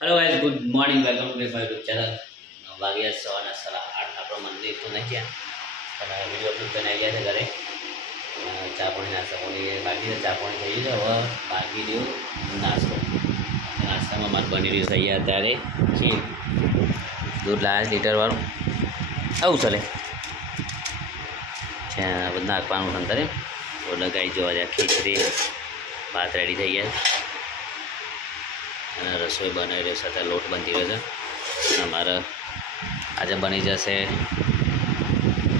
Hello guys, good morning, welcome to my YouTube channel. વાગ્યા 8:08 આપણો મંદિર તો નહીં ગયા પણ વિડીયો અપલોડ કરીને આવી ગયા છે ઘરે। ચા પાણી નાસ્તા પાણી બાકી છે, ચા પાણી થઈ ગયું છે। હવે બાકી રહ્યું નાસ્તામાં મારે બની રહ્યું થઈ ગયા અત્યારે ખીર, દૂધ લાવ્યા લીટરવાળું આવું ચાલે છે બધું નાખવાનું અંતરે તો લગાવી જોવા જાય। ખીચડી ભાત રેડી થઈ ગયા અને રસોઈ બનાવી રહ્યો સાથે લોટ બનતી રહ્યો છે। અમારે આજે બની જશે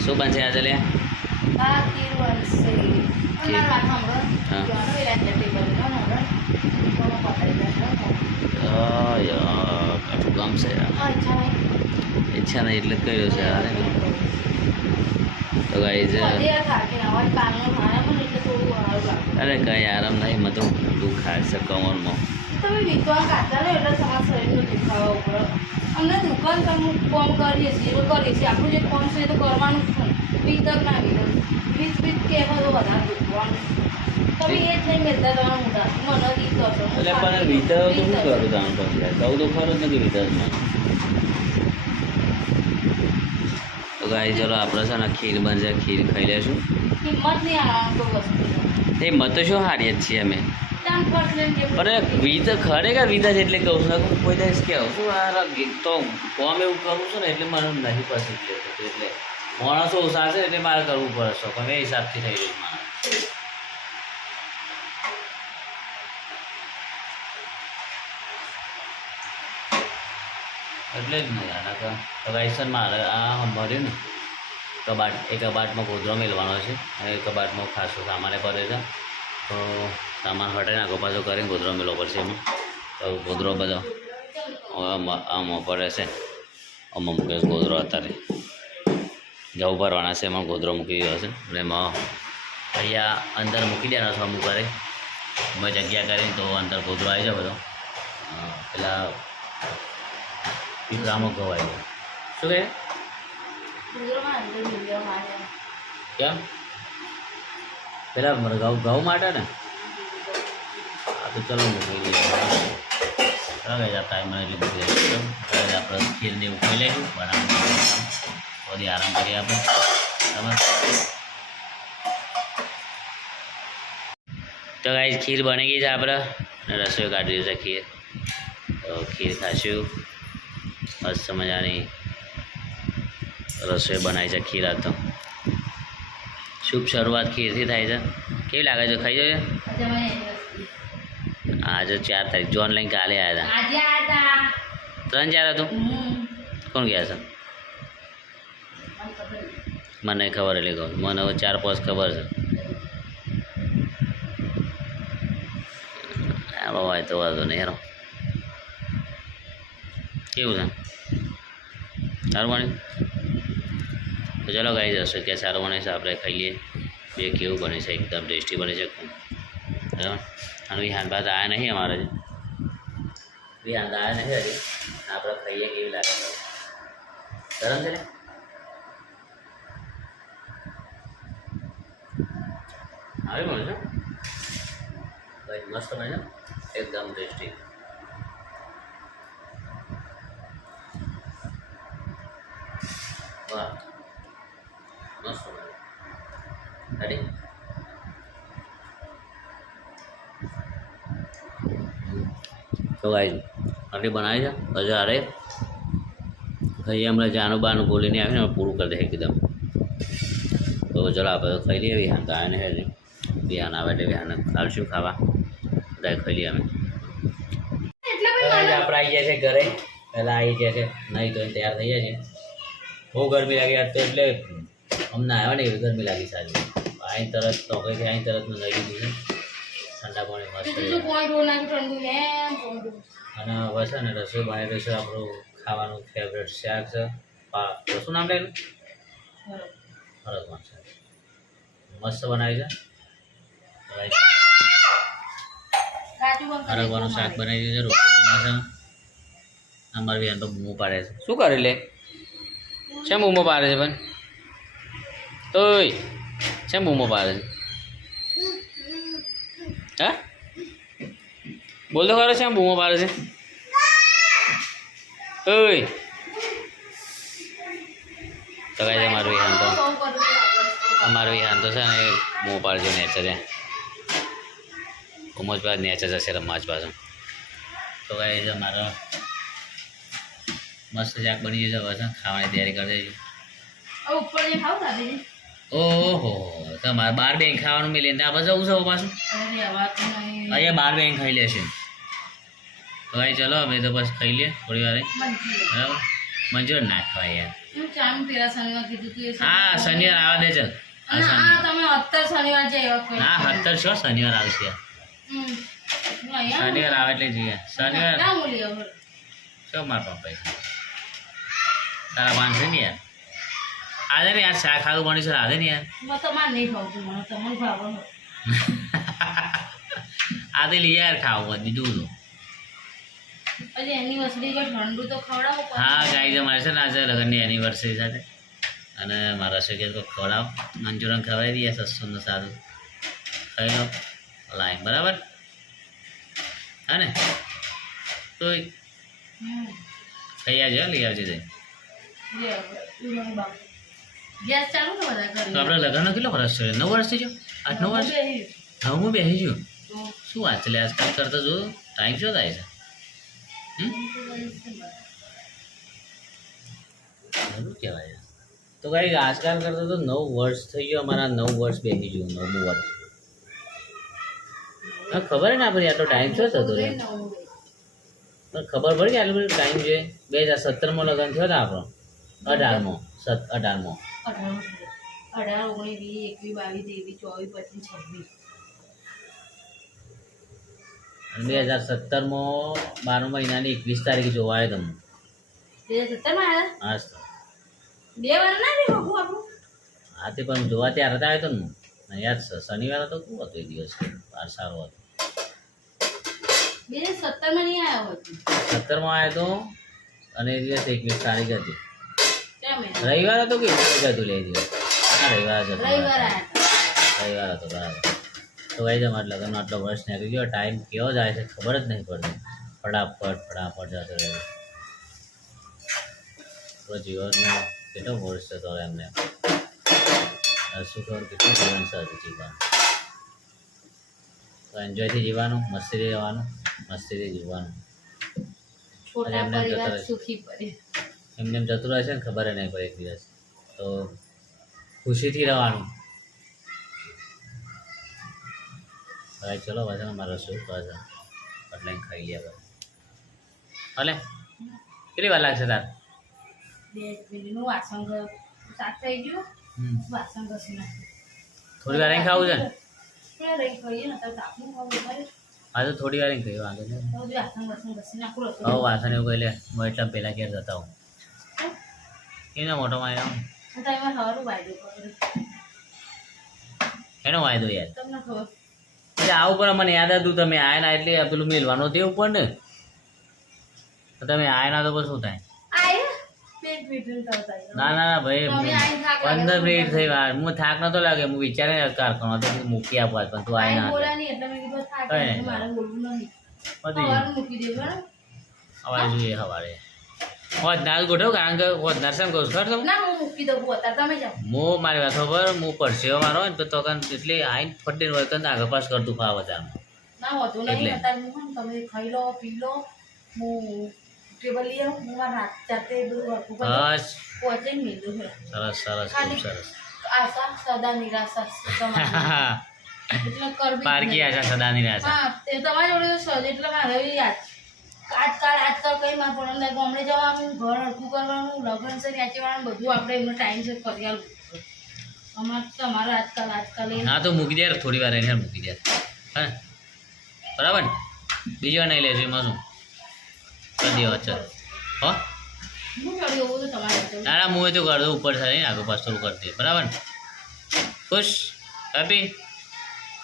શું બનશે આજે? લે ગમશે ઈચ્છા નહીં એટલે કર્યું છે યાર। તો ગાઈઝ અરે કઈ આરામ નહીં, મેં તો દુઃખ ખાય છે કમરમાં। તમે વિદ્વાન કાઢતા ને એટલે તમારા શરીરનો દેખાવો પડે। અમને દુકાન તમે કોમ કરીએ છીએ આપણું જે કોમ છે એ તો કરવાનું જ છે। વિતક ના વિત કહેવા તો બધા દુકાન તમે એ જ નહીં મેળતા તમારા મોટા મને ગીત કરશો એટલે પણ વિતર તો શું કરું તમે કહું તો ખરો જ નથી વિતરમાં। તો ગાઈ ચલો આપણે છે ને ખીર બનશે, ખીર ખાઈ લેશું। હિંમત નહીં આવવાનું કોઈ વસ્તુ એ મત તો શું હારીએ જ છીએ અમે, પણ વિત ખરેખર વિધા છે એટલે કહું છું કોઈ દિવસ કહેવું શું આ ગીત તો કોમ એવું કરું છું ને એટલે મને નહીં પસંદ એટલે માણસો ઓછા છે એટલે મારે કરવું પડે છે પણ એ હિસાબથી થઈ રહ્યું મારે। એટલે જ નહીં આના કવાયસન મારે આ ભર્યું ને કબાટ, એ કબાટમાં ગોદરો મેળવાનો છે અને એ કબાટમાં ખાસો સામાને પડે છે તો સામાન હટાવી નાખો પાછો કરીને ગોદરો મેળવો પડશે એમાં। તો ગોદરો બધો આમાં પડે છે, આમાં મૂકે ગોદરો અત્યારે જવું ભરવાના છે એમાં ગોદરો મૂકી ગયો છે એટલે એમાં અહીંયા અંદર મૂકી દેવાનો છે અમુક કરે મેં જગ્યા કરીને તો અંદર ગોદરો આવી જાય બધો પેલા પીપળામાં ગવાય જાય શું કહે કેમ પેલા ઘઉં માટે ને હા તો ચલો મૂકી દઈએ ટાઈમ એટલે મૂકી દઈએ આપણે ખીરને એવું ખાઈ લઈશું બનાવવાનું બધી આરામ કરીએ આપણે બરાબર। તો ગાઈસ ખીર બની ગઈ છે આપણે અને રસોઈ કાઢી છે ખીર, તો ખીર ખાશું મસ્ત મજાની રસોઈ બનાવી છે ખીર। આ તો શુભ શરૂઆત ખીરથી થાય છે। કેવી લાગે છે? ખાઈ જોઈએ આજે 4 તારીખ જોન લઈને કાલે આવ્યા હતા 3-4 હતું કોણ ગયા છે મને ખબર એટલે કહું મને હવે 4-5 ખબર છે આવો હોય તો વાંધો નહીં યાર। કેવું છે સારું બને તો ચાલો ગાઈ જશો કે સારું બને છે આપણે ખાઈ લઈએ બે કેવું બને છે એકદમ ટેસ્ટી બને છે બરાબર। અને વિહાન બાદ આવ્યા નહીં અમારે વિહાન આવ્યા નહીં હજી આપણે ખાઈએ કેવી લાગે ગરમ છે ને આવી મળે છે ભાઈ મસ્ત બને છે એકદમ ટેસ્ટી। વાહ મસ્ત રેડી તો ગાઈસ આટલી બનાવી છે બજારે ખાઈએ હમણાં જાનું બાનું બોલીને આવીને પૂરું કરી દે એકદમ। તો ચલો આપણે ખાઈ લઈએ વિહાન તો આવે ને હે વિહાન આવે એટલે વિહાન ખાલશું ખાવા બધા ખાઈ લઈએ અમે। આપણે આવી ગયા છે ઘરે, પહેલાં આવી ગયા છે નહીં તો તૈયાર થઈ જાય છે। બહુ ગરમી લાગી તો એટલે અમને આવ્યા નહીં ગરમી લાગી સારી અહીં તરત તો કંઈ અહીં તરત મેં લઈ લીધું છે ઠંડા પાણી મસ્ત અને હવે છે ને રસોઈ બનાવી રહ્યું છે આપણું ખાવાનું ફેવરેટ શાક છે શું નામ લેલું હળદમાં શાક મસ્ત બનાવી છે હળદવાનું શાક બનાવી દીધું છે રોટલી બનાવે છે। અમારે બી તો બૂમો પાડે છે શું કરે લે શેમ બૂમો પાડે છે પણ ઓય શેમ બૂમો પાડે છે હા બોલ તો ખરો શેમ બૂમો પાડે છે ઓય તો ગાઈસ અમારું વિહાન તો છે ને મોબાઈલ જો નેચર છે ઉમજ બાદ નેચર જશે રમવા જ પાછું તો ગાઈસ અમારો મસ્ત શાક બની જશે હવે ખાવાની તૈયારી કરી દેજો ઉપર જે ખાવ દાદી ઓહો તમારે 12 બેંક ખાવાનું મિલે ને આ જવું છે પાછું અરે આવા તો નહીં અહીંયા 12 બેંક ખાઈ લેશે તો ભાઈ ચલો અમે તો બસ ખાઈ લે થોડી વાર બરાબર મંજૂર ના ખવાય યાર હું ચામ પેલા શનિવાર કીધું તું એ હા શનિવાર આવવા દે ચાલ અને આ તમે અત્યાર શનિવાર જાય કોઈ હા 17 છો શનિવાર આવશે યાર શનિવાર આવે એટલે જઈએ શનિવાર ના મૂલી હવે શું મારવા પૈસા તારા માનશે ને યાર આજે ને યાર શાક ખાવું બની છે આજે ને યાર મેં તમારે નહીં ભાવતું મને તમને ભાવવાનું આજે લઈ યાર ખાવું બીજું તો પછી એનિવર્સરી પર ઠંડુ તો ખવડાવો હા ગાઈ અમારે છે ને આજે લગ્નની એનિવર્સરી સાથે અને મારા શેકે તો ખવડાવ મંચુરિયન ખવડાવી દઈએ સસ્તું ને સારું ખાઈ લો લાઈન બરાબર હા ને તો ખાઈ આવજો લઈ આવજો જઈ ગેસ ચાલુ ને બધા ઘરે તો આપણે લગ્નનો કેટલો વર્ષ છે 9 વર્ષ થઈ ગયો 8-9 વર્ષ હવે હું બેસી ગયું શું વાત છે આજકાલ કરતા જો ટાઈમ શું થાય છે કહેવાય તો કઈ આજકાલ કરતા તો 9 વર્ષ થઈ ગયો અમારા 9 વર્ષ બેસી ગયું 9મું વર્ષ ખબર ને આપણે આટલો ટાઈમ શું થતો પણ ખબર પડી કે આટલું બધું ટાઈમ છે 2017માં લગ્ન થયો હતા આપણો 18માં 18માં 18 19 20 21 22 23 24 25 26 અને 2017માં 12 મહિનાની 21 તારીખે જોવા આવ્યો તમે 2017 માં આવ્યા હા બે વાર ના રે બાપુ આપણું હા તે પણ જોવા ત્યારે હતા આવ્યો તો ને યાદ છે શનિવાર હતો શું હતો એ દિવસ બાર સારો હતો 2017 માં નહીં આવ્યો હતો 17માં આવ્યો તો અને એ દિવસ 21 તારીખ હતી કેમ રવિવાર હતો કે હતું લે એ દિવસ હા રવિવાર હતો રવિવાર આવ્યા રવિવાર હતો બરાબર તો ભાઈ તમારે લગ્નનો આટલો વર્ષ નીકળી ગયો ટાઈમ કેવો જાય છે ખબર જ નહીં પડતી ફટાફટ જતો રહ્યો તો જીવનનો કેટલો વર્ષ થતો હોય એમને શું ખબર કેટલું જીવન છે હજુ જીવવાનું તો એન્જોયથી જીવવાનું મસ્તીથી રહેવાનું મસ્તીથી જીવવાનું છોટા પરિવાર સુખી પરિવાર એમને એમ જતું રહેશે ને ખબર નહીં પડે એક દિવસ તો ખુશીથી રહેવાનું હવે ચલો પાછા મારો શું પાછા એટલે ખાઈ લે ભલે કેટલી વાર લાગશે તાર 2 મિનિટનું વાસણ શાક થઈ ગયું વાસણ ઘસી નાખ્યું થોડી વાર અહીં ખાવું છે ને ત્યાં રહી ખાઈએ ને તો તાપનું ખાવું પડે હા તો થોડી વાર અહીં ખાઈ વાંધો નહીં તો વાસણ ઘસી નાખું રસોઈ હવે વાસણ એવું કહી લે હું એટલા પહેલાં ઘેર જતા હું એના મોટોમાં આવ્યા હું તો એમાં સવારું વાયદો કરું એનો વાયદો યાર તમને ખબર એટલે આવું પર મને યાદ હતું તમે આયા ના એટલે પેલું મેળવાનું તે ઉપર ને તો તમે આયા ના તો પછી શું થાય ના ના ના ભાઈ 15 મિનિટ થઈ વાર હું થાક નતો લાગે હું વિચારે કારખાનો તો મૂકી આપવા પણ તું આય ના અવાજ જોઈએ સવારે હોજ નાલ ગોઠવ કારણ કે હોજ નરસમ કહું ખર તમે હું મારી વાત ખબર હું પરસેવો મારો ને તો કાન એટલે આઈને ફટીને હોય કે આગળ પાસ કરતું ફાવ બસ સરસ સરસ ખૂબ સરસ પારકી આશા સદા નિરાશા તમારી જોડે તો સજ એટલે મારે યાદ આજકાલ કઈ માં પણ ગામડે જવાનું ઘર હરખું કરવાનું લગ્ન છે યાચવાનું બધું આપણે એમનો ટાઈમ છે કરી આવું અમારે તમારે આજકાલ હા તો મૂકી દે થોડી વાર એને મૂકી દે હા બરાબર ને બીજો નહીં લેજો એમાં શું કરી દેવા ચાલ હો ના ના હું તો કર દઉં ઉપર થાય ને આગળ પાસ થોડું કરતી બરાબર ને ખુશ હેપી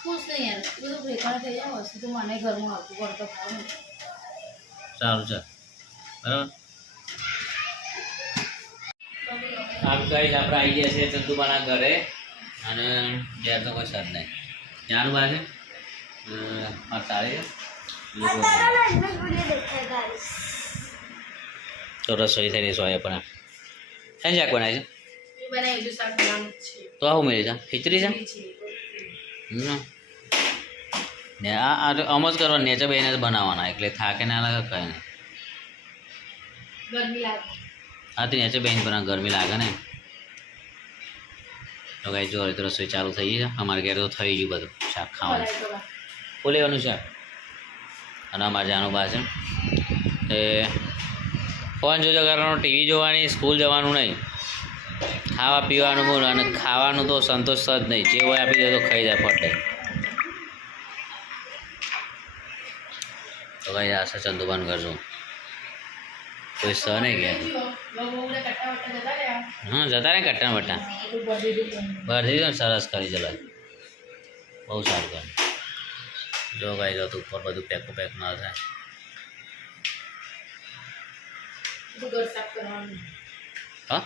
ખુશ નહીં યાર બધું ભેગા થઈ જાય વસ્તુ તો મને ઘરમાં આવતું પડતો ખાવાનું સારું ચાલ બરાબર આમ કઈ આપણે આવી ગયા છે ચંદુબાના ઘરે અને ત્યાં તો કોઈ સર નહીં ત્યાંનું પાસે સારી તો રસોઈ થઈ રહી સોય પણ શેનું શાક બનાવે છે એ બનાવેલું શાક બનાવવાનું જ છે. તો આવું મેળવી છે ખીચડી છે હમ. ને આ તો આમ જ કરવા નેચે બેને જ બનાવવાના એટલે થાકે ના લાગે કંઈ નહીં ગરમી લાગે. હા તો નેચે બેન બનાવ ગરમી લાગે ને તો કાંઈ જો હવે તો રસોઈ ચાલુ થઈ ગઈ છે અમારે ઘેર તો થઈ ગયું બધું શાક ખાવાનું ફોલેવાનું શાક અને અમારે જાનું બા છે એ ફોન જોજો કરવાનો ટીવી જોવાની સ્કૂલ જવાનું નહીં ખાવા પીવાનું બોલ અને ખાવાનું તો સંતોષ જ નહીં જે હોય આપી દે તો ખાઈ જાય ફટે તો કાંઈ આશા ચંદુબાન કરજો કોઈ સ નહીં ગયા હા જતા ને કટ્ટા બટ્ટા બહાર થઈ ને સરસ કરી ચલાય બહુ સારું કરે જો ગાઈ જો ઉપર બધું પેક ના થાય હા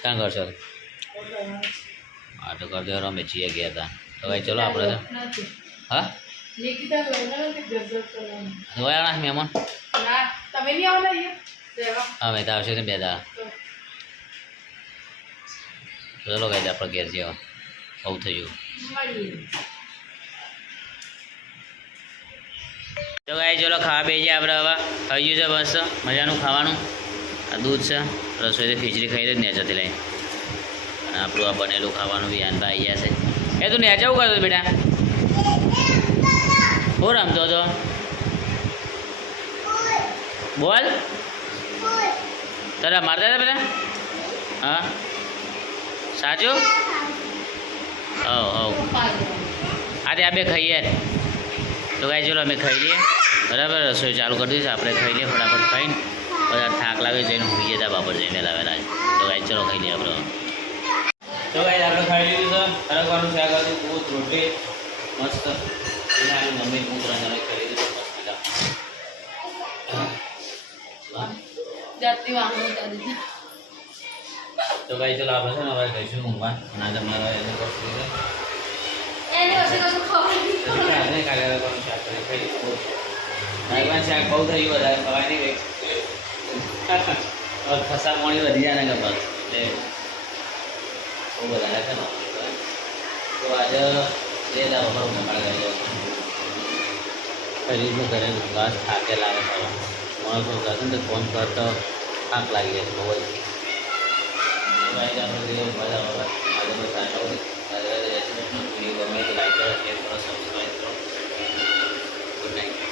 ક્યાં કરશો હા તો કરી દે અમે છીએ ગયા હતા તો ભાઈ ચલો આપણે હા જોયા મહેમાન હા મેં તો આવશે ને બે દાડા ચલો ગાઈ આપણે ઘેર જવા બહુ થઈ ગયું તો ગાઈ ચલો ખાવા બેસીએ આપણે હવે થઈ ગયું છે બસ મજાનું ખાવાનું આ દૂધ છે રસોઈ ખીચડી ખાઈ જ નેચાથી લઈ અને આપણું આ બનેલું ખાવાનું બી આનબા આવી ગયા છે એ તું નેચા એવું કરતો બેટા હું રમતો હતો બોલ તારા મારતા હતા બધા હા સાચું હવ આજે આ બે ખાઈએ તો કાંઈ ચલો અમે ખાઈ લઈએ બરાબર રસોઈ ચાલુ કરી દઈશું આપણે ખાઈ લઈએ ફટાફટ ખાઈને બધા થાક લાગે જઈને હોઈએ તા બાપર જઈને લાવેલા તો કાંઈ ચલો ખાઈ લઈએ આપણે તો કાંઈ આપણે ખાઈ લીધું છે હરકવાનું શાક હતું દૂધ રોટલી મસ્ત મમ્મી હું 3 જણા ખાઈ લીધું તો ભાઈ ચલો આપણે છે ને હવે જઈશું ઊંઘવા અને તમારા એને શાક બહુ થઈ ગયું વધારે ખવાય નહીં ખસા પાણી વધી જાય ને બસ એટલે બહુ વધારે છે ને તો આજે લેતા વગર મમાડા કરી જાઉં કઈ રીતનું ઘરે ઘાસ થાકે લાગે ખરો માણસો ઘાસ ને ફોન કરતો થાક લાગી જાય બહુ જ ભાઈ આપણે બધા વગર આજે મેં સાંભળ્યું વિડીયો ગમે તો લાઈક કરો શેર કરો સબસ્ક્રાઈબ કરો ગુડ નાઇટ